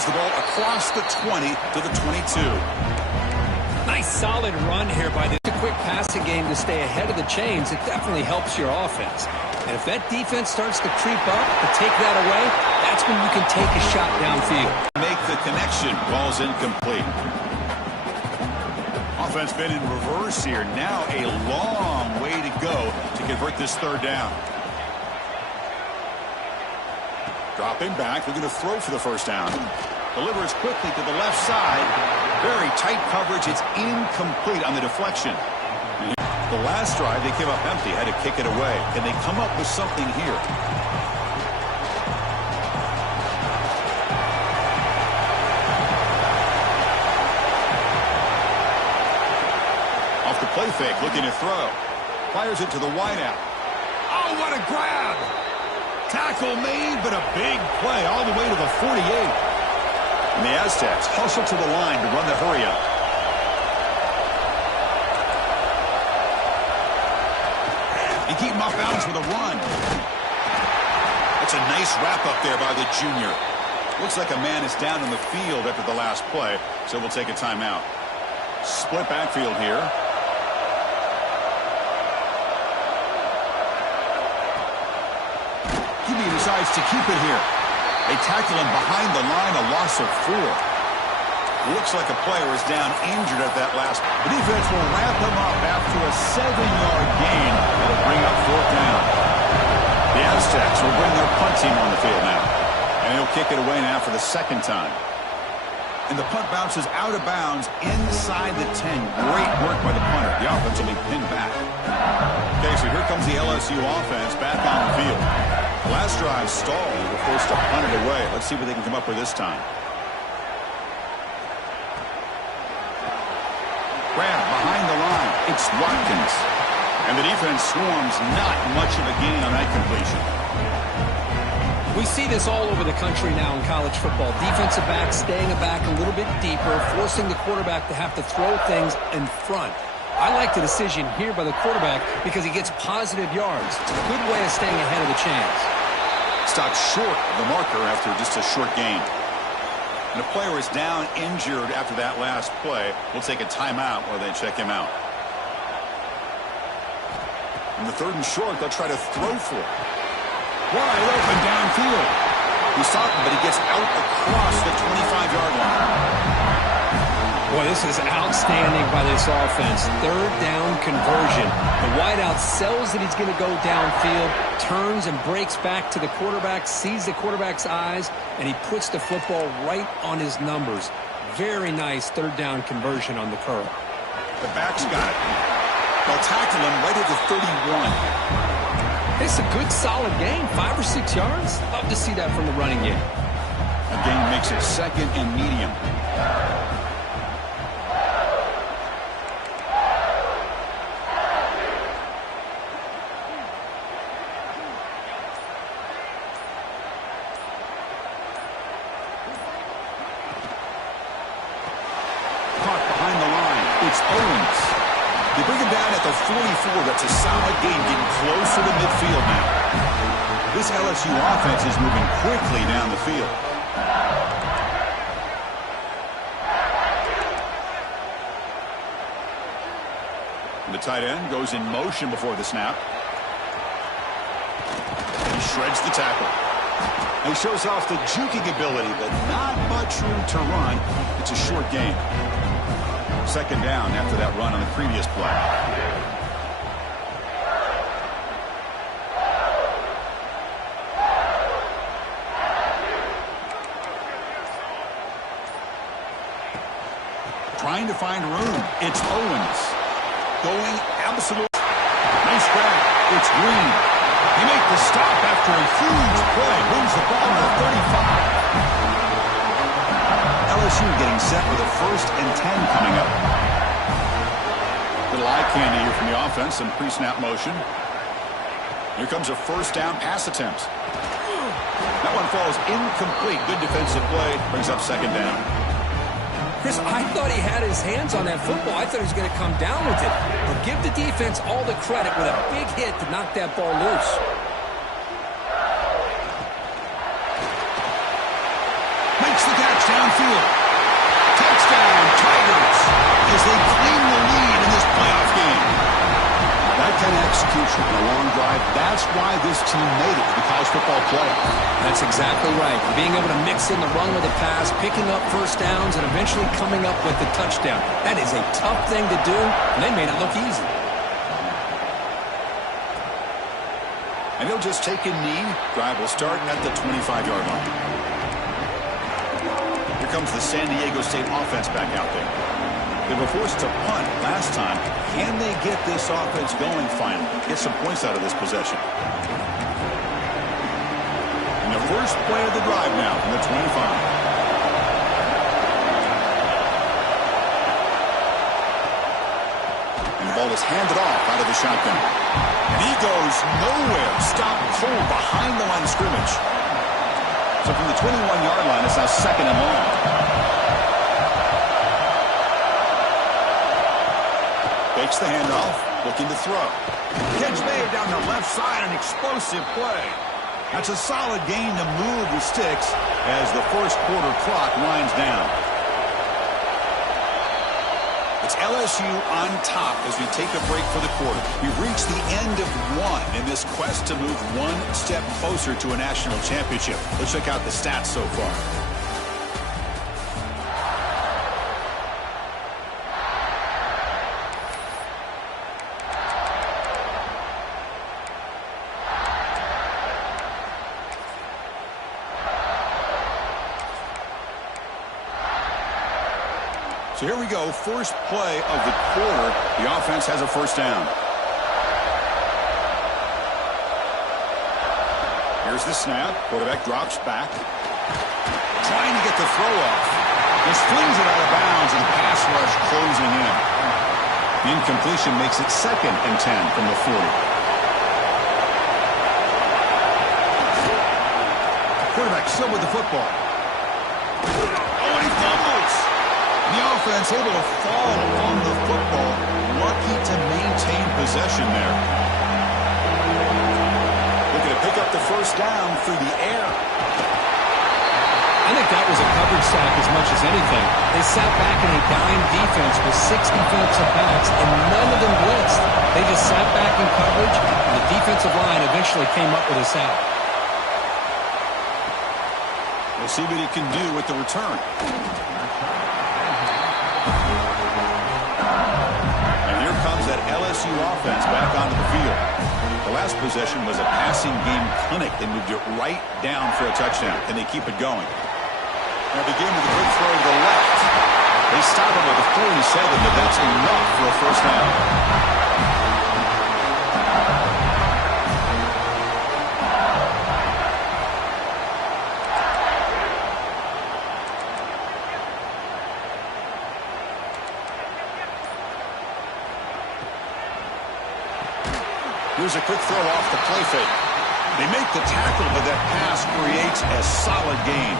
moves the ball across the 20 to the 22. Nice solid run here by the quick passing game to stay ahead of the chains. It definitely helps your offense. And if that defense starts to creep up to take that away, that's when you can take a shot downfield. Make the connection. Ball's incomplete. Offense been in reverse here. Now a long way to go to convert this third down. Dropping back, looking to throw for the first down. Delivers quickly to the left side. Very tight coverage. It's incomplete on the deflection. The last drive, they came up empty, had to kick it away. Can they come up with something here? Off the play fake, looking to throw. Fires it to the wideout. Oh, what a grab! Tackle made, but a big play all the way to the 48. And the Aztecs hustle to the line to run the hurry-up. They keep him off balance with a run. That's a nice wrap-up there by the junior. Looks like a man is down in the field after the last play, so we'll take a timeout. Split backfield here. He decides to keep it here. They tackle him behind the line, a loss of 4. Looks like a player is down injured at that last. The defense will wrap him up after a 7-yard gain. That'll bring up 4th down. The Aztecs will bring their punt team on the field now. And he'll kick it away now for the second time. And the punt bounces out of bounds inside the 10. Great work by the punter. The offense will be pinned back. Okay, so here comes the LSU offense back on the field. The last drive stalled. They were forced to punt it away. Let's see what they can come up with this time. Grab behind the line. It's Watkins. And the defense swarms. Not much of a gain on that completion. We see this all over the country now in college football. Defensive backs staying back a little bit deeper, forcing the quarterback to have to throw things in front. I like the decision here by the quarterback because he gets positive yards. It's a good way of staying ahead of the chains. Stopped short of the marker after just a short gain. And the player is down injured after that last play. We'll take a timeout while they check him out. In the 3rd and short, they'll try to throw for it. Wide open downfield. He's stopped, but he gets out across the 25-yard line. Boy, this is outstanding by this offense. 3rd down conversion. The wideout sells that he's going to go downfield, turns and breaks back to the quarterback, sees the quarterback's eyes, and he puts the football right on his numbers. Very nice 3rd down conversion on the curl. The back's got it. They'll tackle him right at the 31. It's a good, solid game. 5 or 6 yards. Love to see that from the running game. The game makes it 2nd and medium. Caught behind the line. It's Owens. They bring him down at the 44. That's a solid gain, getting closer to midfield now. This LSU offense is moving quickly down the field. And the tight end goes in motion before the snap. He shreds the tackle. He shows off the juking ability, but not much room to run. It's a short gain. 2nd down after that run on the previous play. Trying to find room. It's Owens. Going absolute. Nice grab. It's Green. He makes the stop after a huge play. Moves the ball to the 35. LSU getting set with a 1st and 10 coming up. Little eye candy here from the offense. Some pre-snap motion. Here comes a 1st down pass attempt. That one falls incomplete. Good defensive play. Brings up 2nd down. Chris, I thought he had his hands on that football. I thought he was going to come down with it. But give the defense all the credit with a big hit to knock that ball loose. Makes the catch kind of execution in a long drive. That's why this team made it to the college football playoff. That's exactly right. Being able to mix in the run with the pass, picking up first downs, and eventually coming up with the touchdown. That is a tough thing to do, and they made it look easy. And he'll just take a knee. Drive will start at the 25-yard line. Here comes the San Diego State offense back out there. They were forced to punt last time. Can they get this offense going finally? Get some points out of this possession. And the first play of the drive now from the 25. And the ball is handed off out of the shotgun. And he goes nowhere. Stopped cold behind the line of scrimmage. So from the 21-yard line, it's now second and long. Takes the handoff, looking to throw. Catch made down the left side, an explosive play. That's a solid gain to move the sticks as the first quarter clock winds down. It's LSU on top as we take a break for the quarter. We've reached the end of one in this quest to move one step closer to a national championship. Let's check out the stats so far. So here we go, first play of the quarter. The offense has a first down. Here's the snap. Quarterback drops back. Trying to get the throw off. Just flings it out of bounds and pass rush closing in. The incompletion makes it second and 10 from the 40. Quarterback still with the football. Oh, and he fumbles. The offense able to fall on the football. Lucky to maintain possession there. Looking to pick up the first down through the air. I think that was a coverage sack as much as anything. They sat back in a dime defense with 6 defensive backs, and none of them blitzed. They just sat back in coverage, and the defensive line eventually came up with a sack. We'll see what he can do with the return. And here comes that LSU offense back onto the field. The last possession was a passing game clinic. They moved it right down for a touchdown, and they keep it going. Now begin with a quick throw to the left. They stop him with a 47, but that's enough for a first down. Here's a quick throw off the play fake. They make the tackle, but that pass creates a solid gain.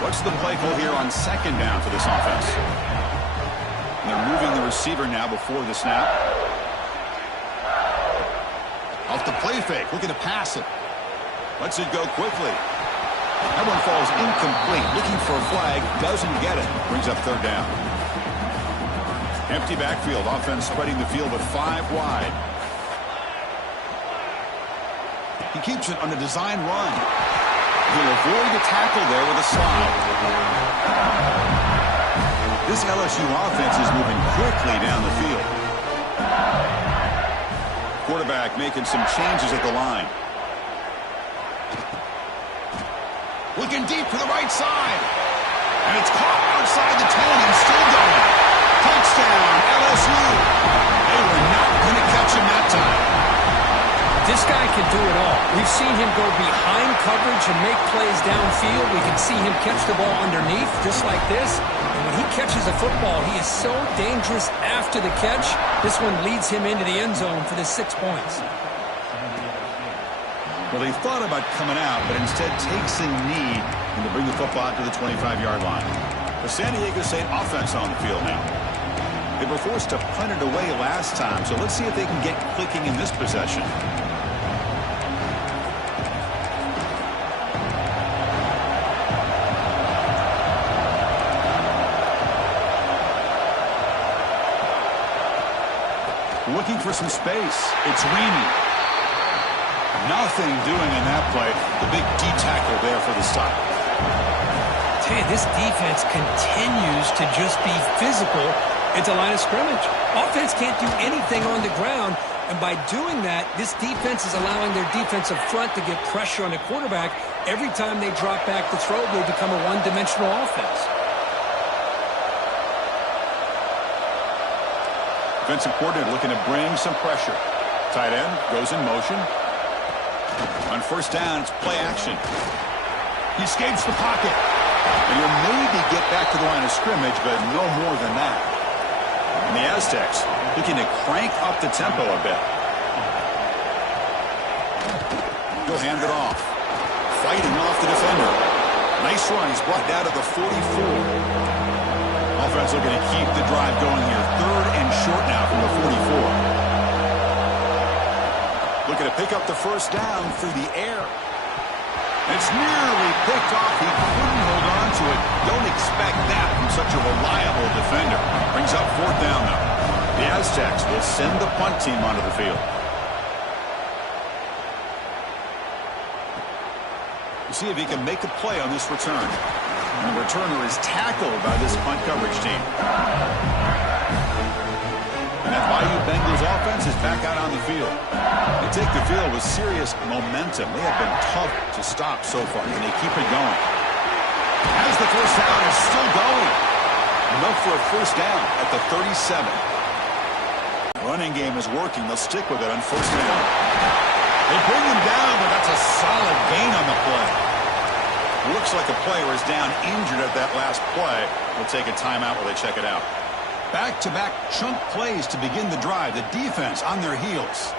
What's the play call here on second down for this offense? And they're moving the receiver now before the snap. Off the play fake, looking to pass it. Lets it go quickly. That one falls incomplete. Looking for a flag, doesn't get it. Brings up third down. Empty backfield, offense spreading the field with 5 wide. He keeps it on a design run. He'll avoid the tackle there with a slide. This LSU offense is moving quickly down the field. Quarterback making some changes at the line. Looking deep for the right side. And it's caught outside the 10 and still going. Touchdown, LSU. They were not going to catch him that time. This guy can do it all. We've seen him go behind coverage and make plays downfield. We can see him catch the ball underneath, just like this. And when he catches a football, he is so dangerous after the catch. This one leads him into the end zone for the 6 points. Well, they thought about coming out, but instead takes a knee and to bring the football out to the 25-yard line. The San Diego State offense on the field now. They were forced to punt it away last time, so let's see if they can get clicking in this possession. Looking for some space. It's Reamy. Nothing doing in that play. The big D tackle there for the stop. Hey, this defense continues to just be physical at the line of scrimmage. Offense can't do anything on the ground, and by doing that, this defense is allowing their defensive front to get pressure on the quarterback. Every time they drop back to throw, they become a one-dimensional offense. Defensive coordinator looking to bring some pressure. Tight end goes in motion. On first down, it's play action. He escapes the pocket. And he'll maybe get back to the line of scrimmage, but no more than that. And the Aztecs looking to crank up the tempo a bit. He'll hand it off. Fighting off the defender. Nice run. He's brought down to the 44. Offense looking to keep the drive going here. 3rd and short now from the 44. Looking to pick up the first down through the air. It's nearly picked off. He couldn't hold on to it. Don't expect that from such a reliable defender. Brings up 4th down, though. The Aztecs will send the punt team onto the field. We'll see if he can make a play on this return. And the returner is tackled by this punt coverage team. And that Bayou Bengals offense is back out on the field. They take the field with serious momentum. They have been tough to stop so far, and they keep it going. As the first down is still going. Enough for a first down at the 37. Running game is working. They'll stick with it on first down. They bring him down, but that's a solid gain on the play. Looks like a player is down injured at that last play. We'll take a timeout while they check it out. Back-to-back chunk plays to begin the drive. The defense on their heels.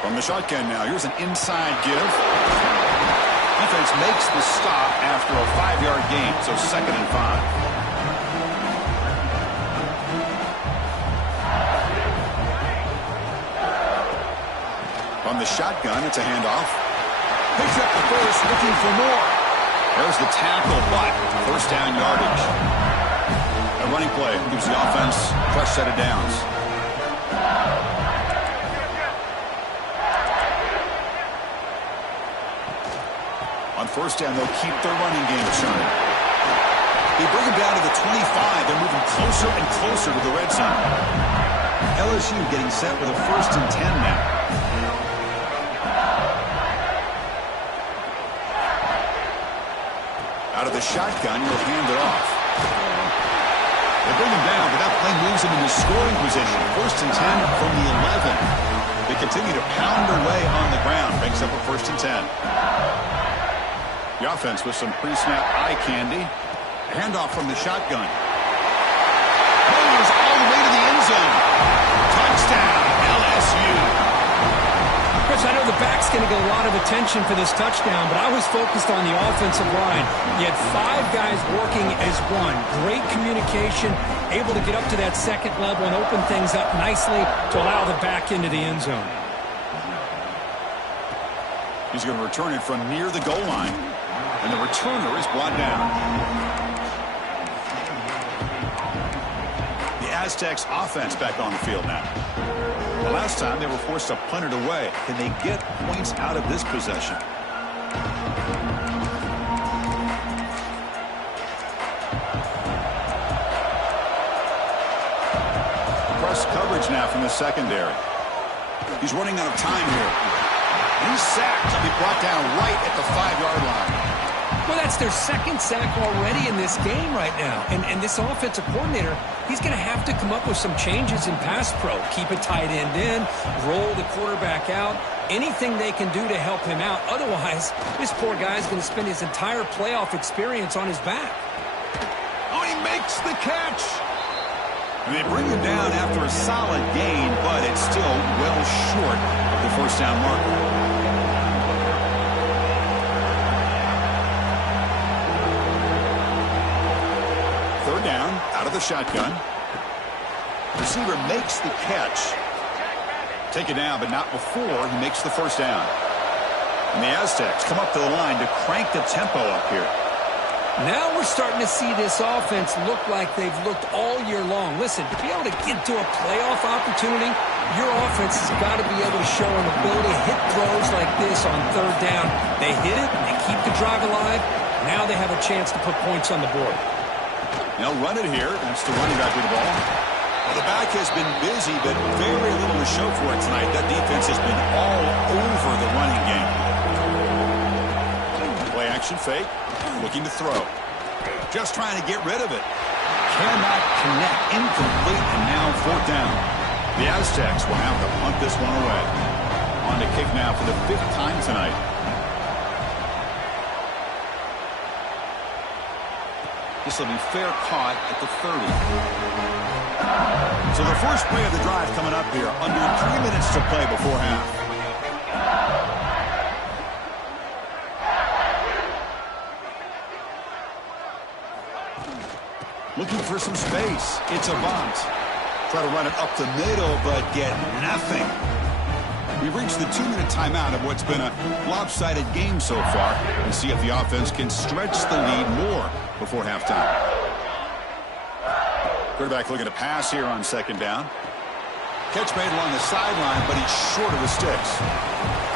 From the shotgun now, here's an inside give. Defense makes the stop after a 5-yard gain, so 2nd and 5. From the shotgun, it's a handoff. Picks up the first, looking for more. There's the tackle, but first down yardage. A running play gives the offense a fresh set of downs. On first down, they'll keep their running game churning. They bring him down to the 25. They're moving closer and closer to the red zone. LSU getting set with a 1st and 10 now. Out of the shotgun, he'll hand it off. They bring him down, but that play moves him into scoring position. 1st and 10 from the 11. They continue to pound their way on the ground. Brings up a 1st and 10. The offense with some pre-snap eye candy. Handoff from the shotgun. Goes all the way to the end zone. Touchdown, LSU. Chris, I know the back's going to get a lot of attention for this touchdown, but I was focused on the offensive line. You had 5 guys working as one. Great communication, able to get up to that 2nd level and open things up nicely to allow the back into the end zone. He's going to return it from near the goal line, and the returner is brought down. The Aztecs offense back on the field now. The last time they were forced to punt it away. Can they get points out of this possession? Press coverage now from the secondary. He's running out of time here. And he's sacked. He'll be brought down right at the 5-yard line. Well, that's their 2nd sack already in this game right now. And this offensive coordinator, he's going to have to come up with some changes in pass pro. Keep a tight end in, roll the quarterback out, anything they can do to help him out. Otherwise, this poor guy's going to spend his entire playoff experience on his back. Oh, he makes the catch. And they bring him down after a solid gain, but it's still well short of the first down marker. Down, out of the shotgun. Receiver makes the catch. Take it down, but not before he makes the first down. And the Aztecs come up to the line to crank the tempo up here. Now we're starting to see this offense look like they've looked all year long. Listen, to be able to get to a playoff opportunity, your offense has got to be able to show an ability to hit throws like this on third down. They hit it, they keep the drive alive. Now they have a chance to put points on the board. They'll run it here. That's the running back with the ball. Well, the back has been busy, but very little to show for it tonight. That defense has been all over the running game. Play action fake. Looking to throw. Just trying to get rid of it. Cannot connect. Incomplete, and now fourth down. The Aztecs will have to punt this one away. On to kick now for the 5th time tonight. This will be fair caught at the 30. So the first play of the drive coming up here. Under 3 minutes to play before half. Looking for some space. It's a bunt. Try to run it up the middle, but get nothing. We've reached the 2-minute timeout of what's been a lopsided game so far. We'll see if the offense can stretch the lead more before halftime. Quarterback looking to pass here on second down. Catch made along the sideline, but he's short of the sticks.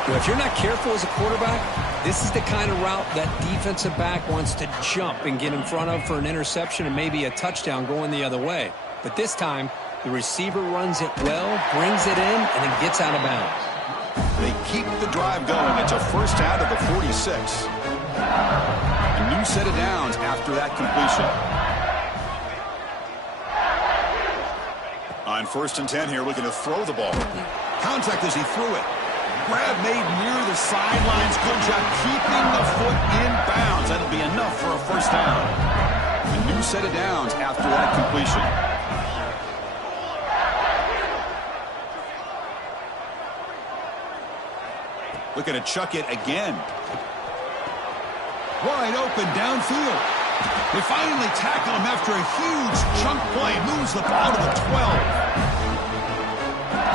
Well, if you're not careful as a quarterback, this is the kind of route that defensive back wants to jump and get in front of for an interception and maybe a touchdown going the other way. But this time, the receiver runs it well, brings it in, and then gets out of bounds. They keep the drive going. It's a first out of the 46. A new set of downs after that completion. On 1st and 10 here, looking to throw the ball. Contact as he threw it. Grab made near the sidelines. Good job keeping the foot in bounds. That'll be enough for a first down. A new set of downs after that completion. Looking to chuck it again. Wide open downfield. They finally tackle him after a huge chunk play. Moves the ball to the 12.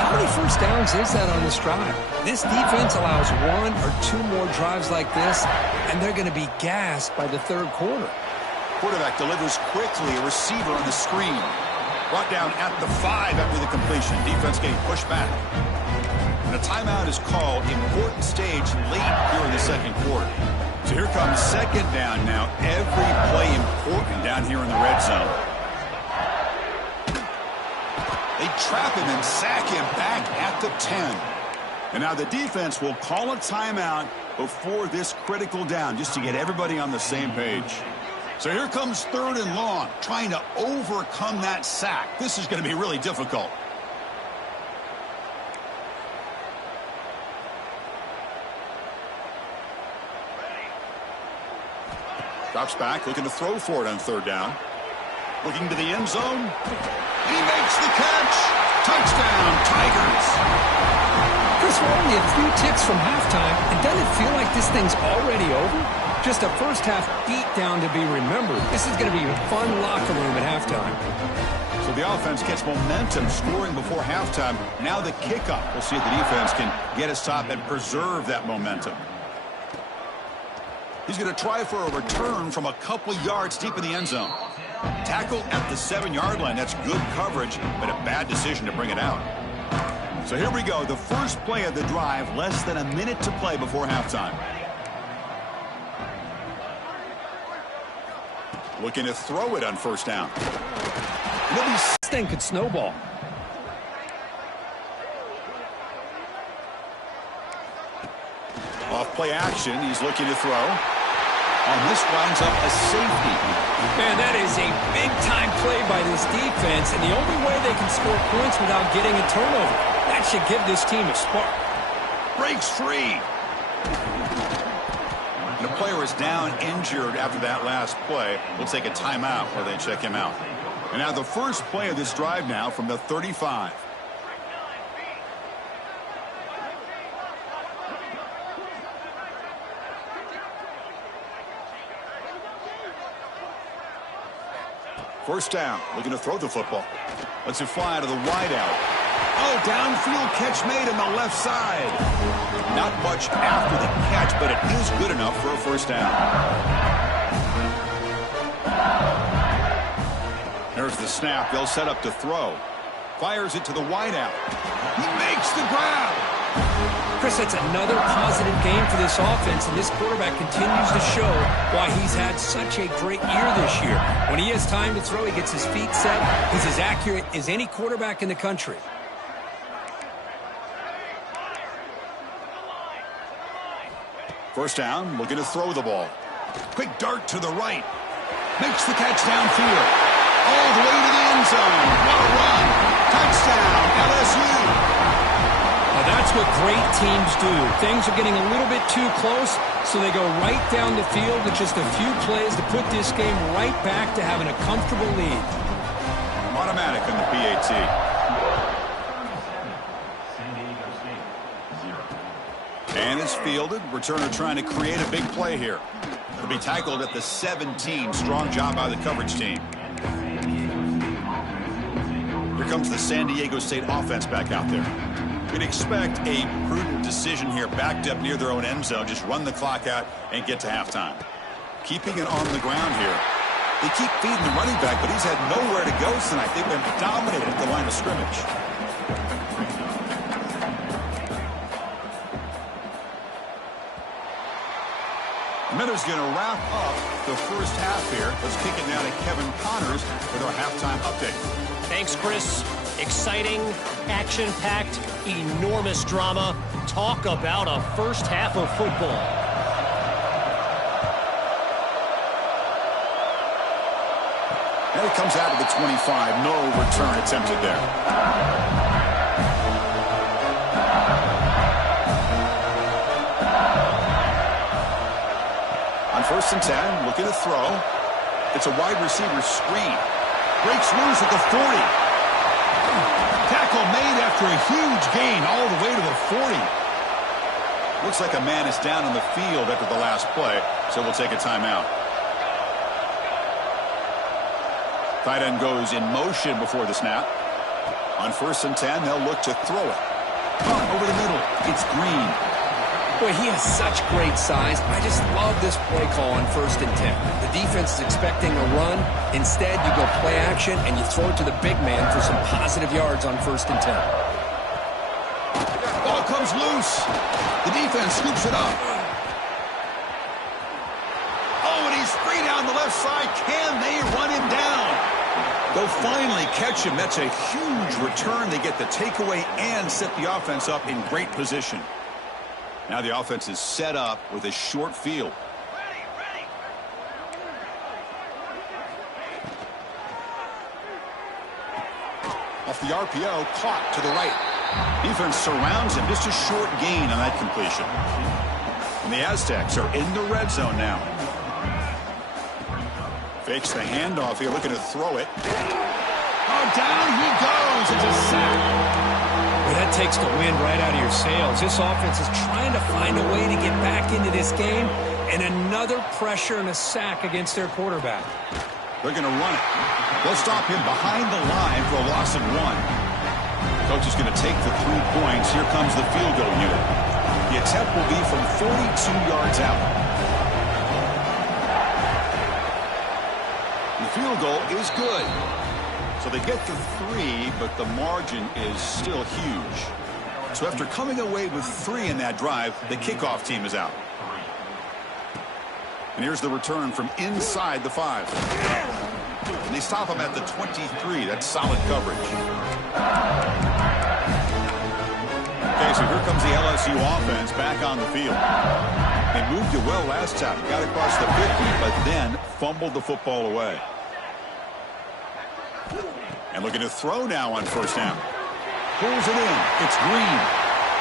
How many first downs is that on this drive? This defense allows 1 or 2 more drives like this, and they're going to be gassed by the third quarter. Quarterback delivers quickly. A receiver on the screen. Brought down at the 5 after the completion. Defense getting pushed back. And a timeout is called. Important stage late here in the second quarter. So here comes second down now. Every play important down here in the red zone. They trap him and sack him back at the 10. And now the defense will call a timeout before this critical down just to get everybody on the same page. So here comes 3rd and long, trying to overcome that sack. This is going to be really difficult. Drops back, looking to throw for it on 3rd down. Looking to the end zone. He makes the catch. Touchdown, Tigers. Chris, we're only a few ticks from halftime, and doesn't it feel like this thing's already over? Just a first-half beatdown to be remembered. This is going to be a fun locker room at halftime. So the offense gets momentum, scoring before halftime. Now the kickoff. We'll see if the defense can get a stop and preserve that momentum. He's going to try for a return from a couple yards deep in the end zone. Tackle at the 7-yard line. That's good coverage, but a bad decision to bring it out. So here we go. The first play of the drive, less than a minute to play before halftime. Looking to throw it on 1st down. This thing could snowball. Off play action. He's looking to throw. And this winds up a safety. Man, that is a big-time play by this defense, and the only way they can score points without getting a turnover. That should give this team a spark. Breaks free. And the player is down injured after that last play. We'll take a timeout while they check him out. And now the first play of this drive now from the 35. First down, looking to throw the football. Lets it fly out of the wideout. Oh, downfield catch made on the left side. Not much after the catch, but it is good enough for a first down. snap, they'll set up to throw. Fires it to the wideout. He makes the grab. Chris, that's another positive game for this offense, and this quarterback continues to show why he's had such a great year this year. When he has time to throw, he gets his feet set. He's as accurate as any quarterback in the country. First down, looking to throw the ball. Quick dart to the right. Makes the catch downfield. All the way to the end zone. What a run. Touchdown, LSU. Now that's what great teams do. Things are getting a little bit too close, so they go right down the field with just a few plays to put this game right back to having a comfortable lead. Automatic on the PAT. And it's fielded. Returner trying to create a big play here. It'll be tackled at the 17. Strong job by the coverage team. Here comes the San Diego State offense back out there. You'd expect a prudent decision here, backed up near their own end zone. Just run the clock out and get to halftime. Keeping it on the ground here. They keep feeding the running back, but he's had nowhere to go tonight. They've been dominated at the line of scrimmage. Miller's going to wrap up the first half here. Let's kick it now to Kevin Connors with our halftime update. Thanks, Chris. Exciting, action-packed, enormous drama. Talk about a first half of football. And it comes out of the 25. No return attempted there. On 1st and 10, looking to throw. It's a wide receiver screen. Breaks loose at the 40. Tackle made after a huge gain all the way to the 40. Looks like a man is down on the field after the last play, so we'll take a timeout. Tight end goes in motion before the snap. On 1st and 10, they'll look to throw it. Over the middle, it's Green. Boy, he has such great size. I just love this play call on 1st and 10. The defense is expecting a run. Instead, you go play action, and you throw it to the big man for some positive yards on 1st and 10. Ball comes loose. The defense scoops it up. Oh, and he's free down the left side. Can they run him down? They'll finally catch him. That's a huge return. They get the takeaway and set the offense up in great position. Now the offense is set up with a short field. Off the RPO, caught to the right. Defense surrounds him. Just a short gain on that completion. And the Aztecs are in the red zone now. Fakes the handoff here, looking to throw it. Oh, down he goes. It's a sack. Well, that takes the wind right out of your sails. This offense is trying to find a way to get back into this game, and another pressure and a sack against their quarterback. They're going to run it. They'll stop him behind the line for a loss of 1. Coach is going to take the 3 points. Here comes the field goal unit. The attempt will be from 42 yards out. The field goal is good. So they get the 3, but the margin is still huge. So after coming away with 3 in that drive, the kickoff team is out. And here's the return from inside the 5. And they stop him at the 23. That's solid coverage. Okay, so here comes the LSU offense back on the field. They moved it well last time. Got across the 50, but then fumbled the football away. And looking to throw now on 1st down. Pulls it in. It's Green.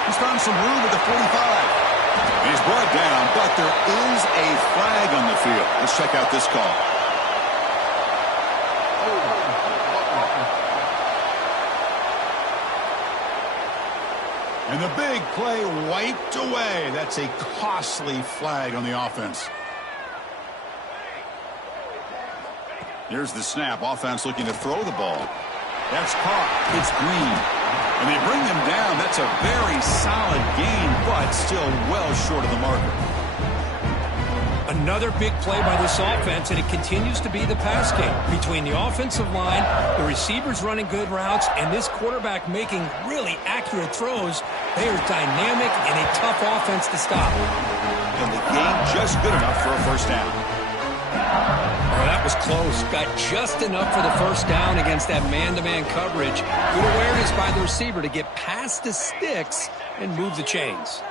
He's found some room at the 45. And he's brought down, but there is a flag on the field. Let's check out this call. And the big play wiped away. That's a costly flag on the offense. Here's the snap. Offense looking to throw the ball. That's caught. It's Green. And they bring him down. That's a very solid gain, but still well short of the marker. Another big play by this offense, and it continues to be the pass game. Between the offensive line, the receivers running good routes, and this quarterback making really accurate throws, they are dynamic and a tough offense to stop. And the game just good enough for a first down. Oh, that was close. Got just enough for the first down against that man-to-man coverage. Good awareness by the receiver to get past the sticks and move the chains.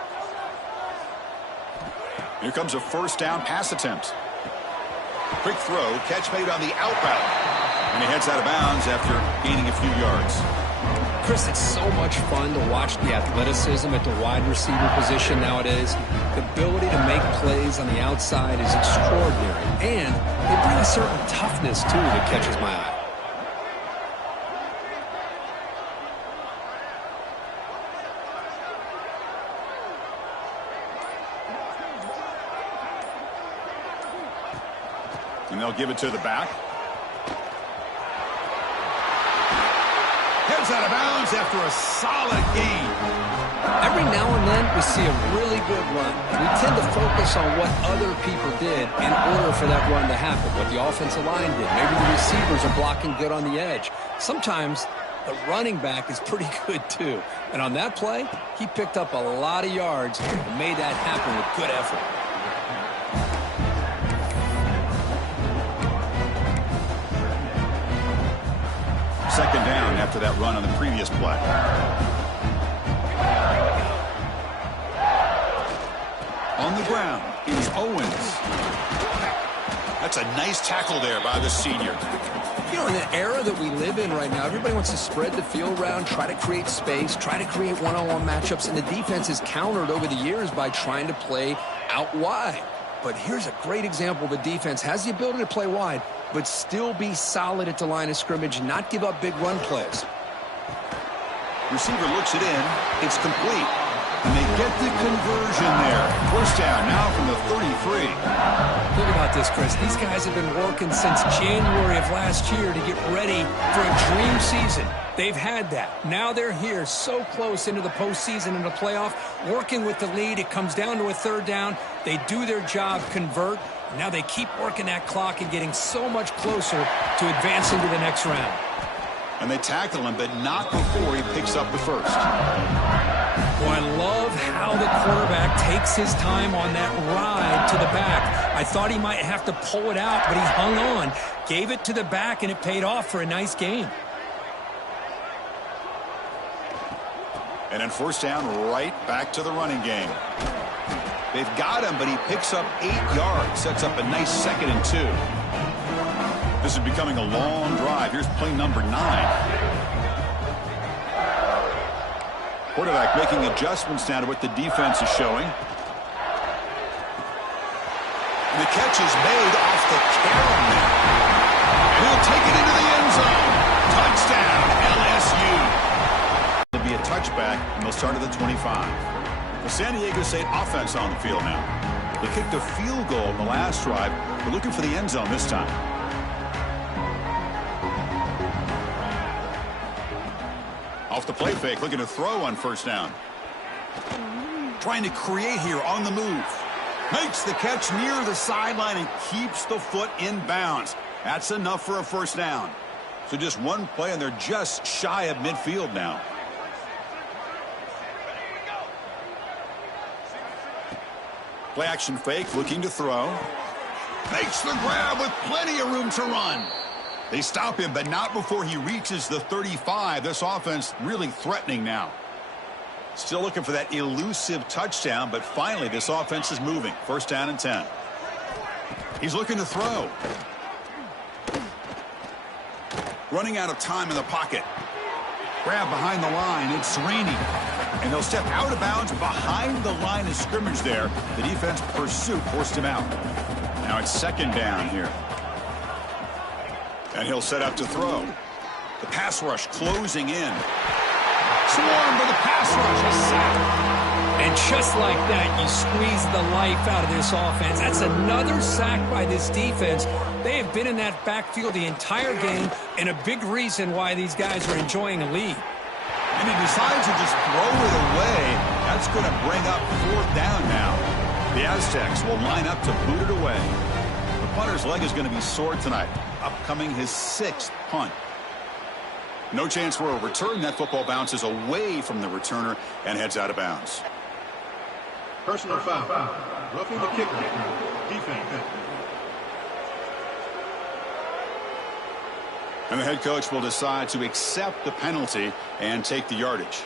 Here comes a first down pass attempt. Quick throw, catch made on the out route. And he heads out of bounds after gaining a few yards. Chris, it's so much fun to watch the athleticism at the wide receiver position nowadays. The ability to make plays on the outside is extraordinary. And they bring a certain toughness, too, that catches my eye. And they'll give it to the back. Heads out of bounds after a solid gain. Every now and then we see a really good run. We tend to focus on what other people did in order for that run to happen, what the offensive line did. Maybe the receivers are blocking good on the edge. Sometimes the running back is pretty good too. And on that play, he picked up a lot of yards and made that happen with good effort. Second down after that run on the previous play. On the ground is Owens. That's a nice tackle there by the senior. You know, in the era that we live in right now, everybody wants to spread the field around, try to create space, try to create one-on-one matchups, and the defense is countered over the years by trying to play out wide. But here's a great example. The defense has the ability to play wide, but still be solid at the line of scrimmage, not give up big run plays. Receiver looks it in. It's complete. And they get the conversion there. First down now from the 33. Think about this, Chris. These guys have been working since January of last year to get ready for a dream season. They've had that. Now they're here so close into the postseason and the playoff, working with the lead. It comes down to a third down. They do their job, convert. Now they keep working that clock and getting so much closer to advancing to the next round. And they tackle him, but not before he picks up the first. Boy, I love how the quarterback takes his time on that ride to the back. I thought he might have to pull it out, but he hung on, gave it to the back, and it paid off for a nice gain. And then first down, right back to the running game. They've got him, but he picks up 8 yards, sets up a nice 2nd and 2. This is becoming a long drive. Here's play number 9. Quarterback making adjustments now to what the defense is showing. And the catch is made off the carry now. And he'll take it into the end zone. Touchdown, LSU. It'll be a touchback, and they'll start at the 25. The San Diego State offense on the field now. They kicked a field goal in the last drive. They're looking for the end zone this time. Off the play fake, looking to throw on first down. Trying to create here on the move. Makes the catch near the sideline and keeps the foot in bounds. That's enough for a first down. So just one play, and they're just shy of midfield now. Play action fake, looking to throw. Makes the grab with plenty of room to run. They stop him, but not before he reaches the 35. This offense really threatening now. Still looking for that elusive touchdown, but finally this offense is moving. First down and 10. He's looking to throw. Running out of time in the pocket. Grab behind the line. It's raining. And they'll step out of bounds behind the line of scrimmage there. The defense pursuit forced him out. Now it's second down here. And he'll set up to throw. The pass rush closing in. Swarm for the pass rush. A sack. And just like that, you squeeze the life out of this offense. That's another sack by this defense. They have been in that backfield the entire game, and a big reason why these guys are enjoying a lead. And he decides to just throw it away. That's going to bring up fourth down now. The Aztecs will line up to boot it away. The punter's leg is going to be sore tonight. Upcoming his 6th punt. No chance for a return. That football bounces away from the returner and heads out of bounds. Personal foul. Roughing the kicker. Defense. And the head coach will decide to accept the penalty and take the yardage.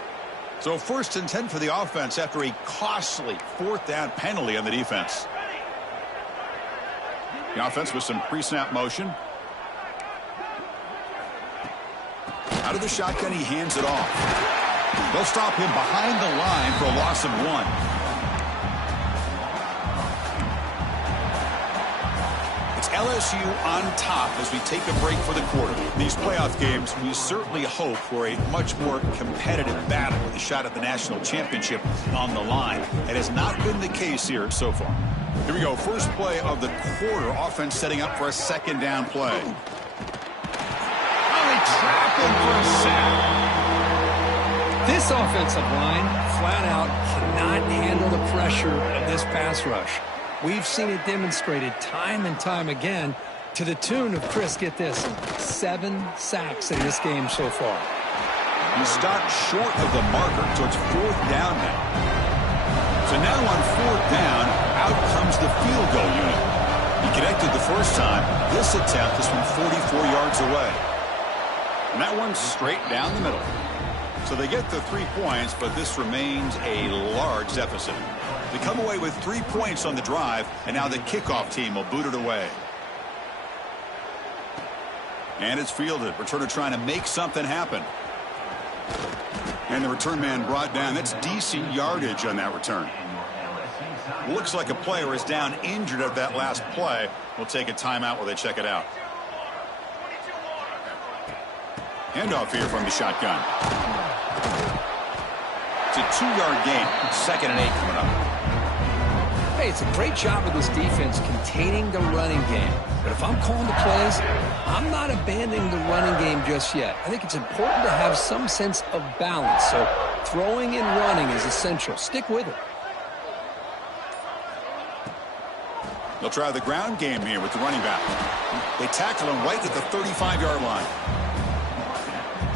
So 1st and 10 for the offense after a costly 4th down penalty on the defense. The offense with some pre-snap motion. Out of the shotgun, he hands it off. They'll stop him behind the line for a loss of 1. LSU on top as we take a break for the quarter. These playoff games, we certainly hope for a much more competitive battle with a shot at the national championship on the line. It has not been the case here so far. Here we go. First play of the quarter. Offense setting up for a 2nd down play. Oh, they trap him for a sack. This offensive line, flat out, cannot handle the pressure of this pass rush. We've seen it demonstrated time and time again to the tune of, Chris, get this, 7 sacks in this game so far. He stopped short of the marker, so it's 4th down now. So now on 4th down, out comes the field goal unit. He connected the first time. This attempt is from 44 yards away. And that one's straight down the middle. So they get the 3 points, but this remains a large deficit. They come away with 3 points on the drive, and now the kickoff team will boot it away. And it's fielded. Returner trying to make something happen. And the return man brought down. That's decent yardage on that return. Looks like a player is down injured at that last play. We'll take a timeout while they check it out. Handoff here from the shotgun. It's a 2-yard gain. 2nd and 8 coming up. Hey, it's a great job of this defense containing the running game. But if I'm calling the plays, I'm not abandoning the running game just yet. I think it's important to have some sense of balance. So throwing and running is essential. Stick with it. They'll try the ground game here with the running back. They tackle him right at the 35-yard line.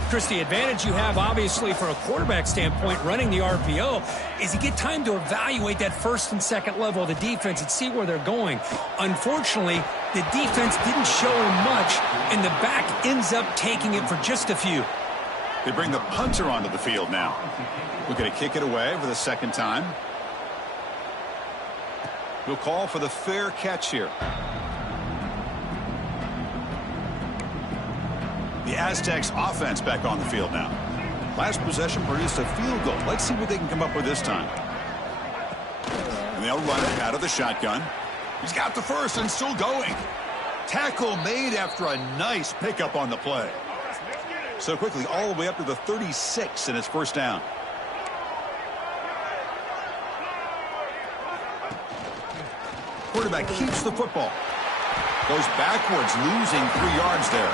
Chris, the advantage you have, obviously, for a quarterback standpoint, running the RPO, is you get time to evaluate that 1st and 2nd level of the defense and see where they're going. Unfortunately, the defense didn't show him much, and the back ends up taking it for just a few. They bring the punter onto the field now. Looking to kick it away for the 2nd time. He'll call for the fair catch here. The Aztecs offense back on the field now. Last possession produced a field goal. Let's see what they can come up with this time. And they'll run it out of the shotgun. He's got the first and still going. Tackle made after a nice pickup on the play. So quickly all the way up to the 36 in his 1st down. Quarterback keeps the football. Goes backwards, losing 3 yards there.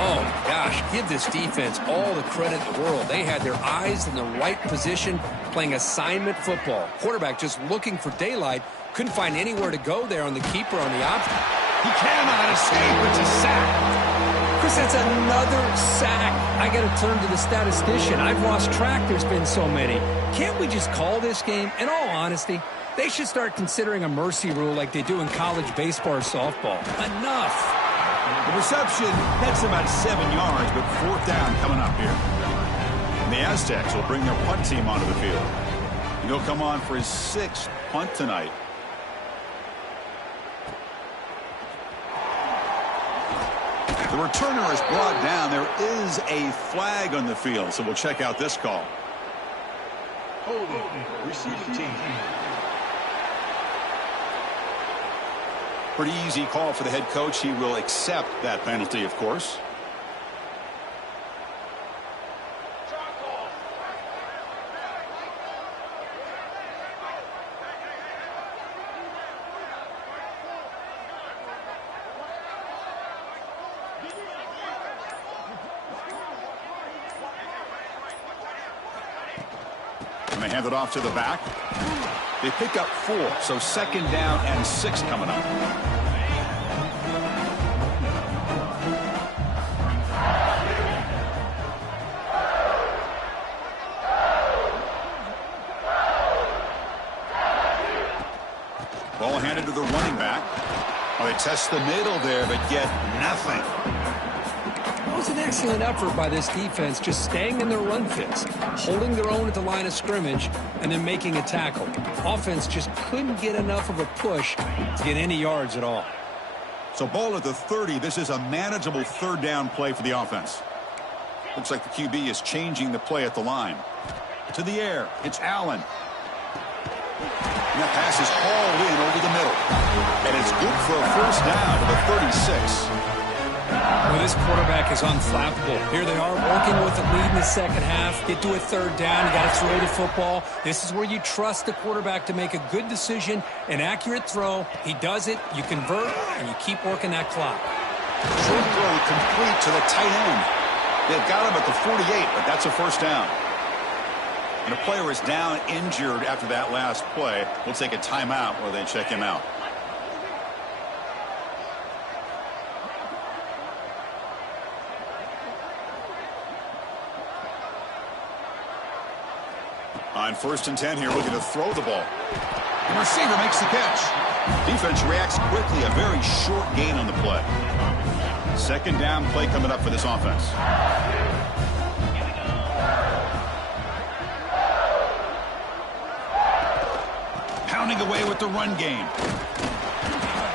Oh, gosh, give this defense all the credit in the world. They had their eyes in the right position, playing assignment football. Quarterback just looking for daylight. Couldn't find anywhere to go there on the keeper on the option. He cannot escape. It's a sack. Chris, that's another sack. I got to turn to the statistician. I've lost track. There's been so many. Can't we just call this game? In all honesty, they should start considering a mercy rule like they do in college baseball or softball. Enough. The reception nets about 7 yards, but 4th down coming up here. And the Aztecs will bring their punt team onto the field. And he'll come on for his 6th punt tonight. The returner is brought down. There is a flag on the field, so we'll check out this call. Holding. Receiving team. Pretty easy call for the head coach. He will accept that penalty, of course. And they hand it off to the back. They pick up 4, so second down and 6 coming up. Ball handed to the running back. Well, they test the middle there, but get nothing. It was an excellent effort by this defense, just staying in their run fits, holding their own at the line of scrimmage, and then making a tackle. Offense just couldn't get enough of a push to get any yards at all. So ball at the 30. This is a manageable third down play for the offense. Looks like the QB is changing the play at the line. To the air. It's Allen. And that pass is hauled in over the middle. And it's good for a first down to the 36. Well, this quarterback is unflappable. Here they are working with the lead in the second half. Get to a third down. You got to throw the football. This is where you trust the quarterback to make a good decision, an accurate throw. He does it, you convert, and you keep working that clock. Short throw complete to the tight end. They've got him at the 48, but that's a first down. And a player is down injured after that last play. We'll take a timeout while they check him out. On 1st and 10 here, looking to throw the ball. The receiver makes the catch. Defense reacts quickly. A very short gain on the play. Second down play coming up for this offense. Pounding away with the run game.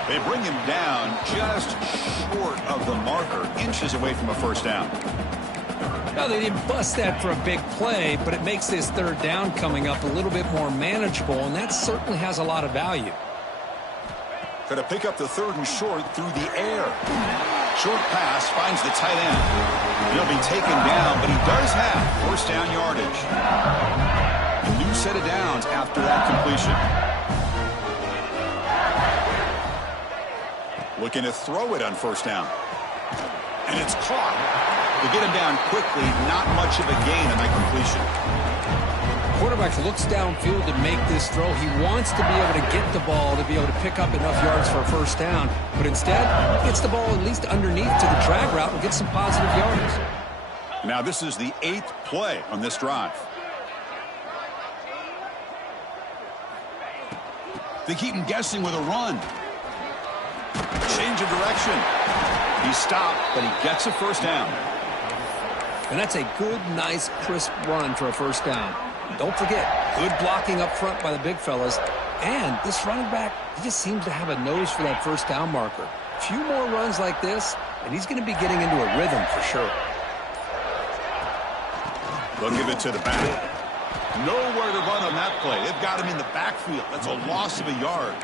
They bring him down just short of the marker, inches away from a first down. Now, they didn't bust that for a big play, but it makes this third down coming up a little bit more manageable, and that certainly has a lot of value. Got to pick up the 3rd and short through the air. Short pass finds the tight end. He'll be taken down, but he does have first down yardage. A new set of downs after that completion. Looking to throw it on first down. And it's caught. To get him down quickly, not much of a gain on that completion. Quarterback looks downfield to make this throw. He wants to be able to get the ball to be able to pick up enough yards for a first down. But instead, he gets the ball at least underneath to the drag route and gets some positive yards. Now this is the 8th play on this drive. They keep him guessing with a run. Change of direction. He stopped, but he gets a first down. And that's a good, nice, crisp run for a first down. Don't forget, good blocking up front by the big fellas. And this running back, he just seems to have a nose for that first down marker. A few more runs like this, and he's going to be getting into a rhythm for sure. They'll give it to the back. Nowhere to run on that play. They've got him in the backfield. That's a loss of a yard.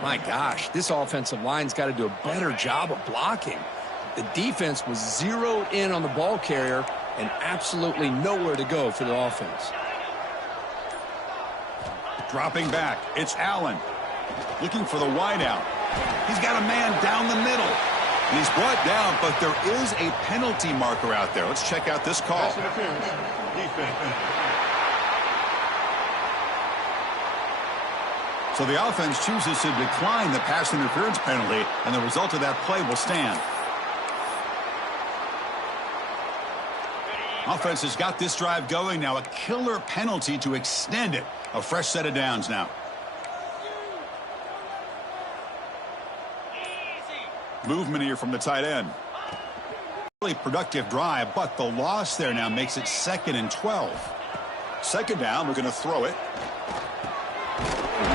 My gosh, this offensive line's got to do a better job of blocking. The defense was zeroed in on the ball carrier and absolutely nowhere to go for the offense. Dropping back, it's Allen. Looking for the wideout. He's got a man down the middle. And he's brought down, but there is a penalty marker out there. Let's check out this call. Pass interference. Defense. So the offense chooses to decline the pass interference penalty, and the result of that play will stand. Offense has got this drive going now. A killer penalty to extend it. A fresh set of downs now. Movement here from the tight end. Really productive drive, but the loss there now makes it 2nd and 12. Second down, we're going to throw it.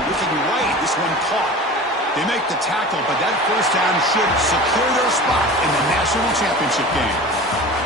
Looking right, this one caught. They make the tackle, but that first down should secure their spot in the national championship game.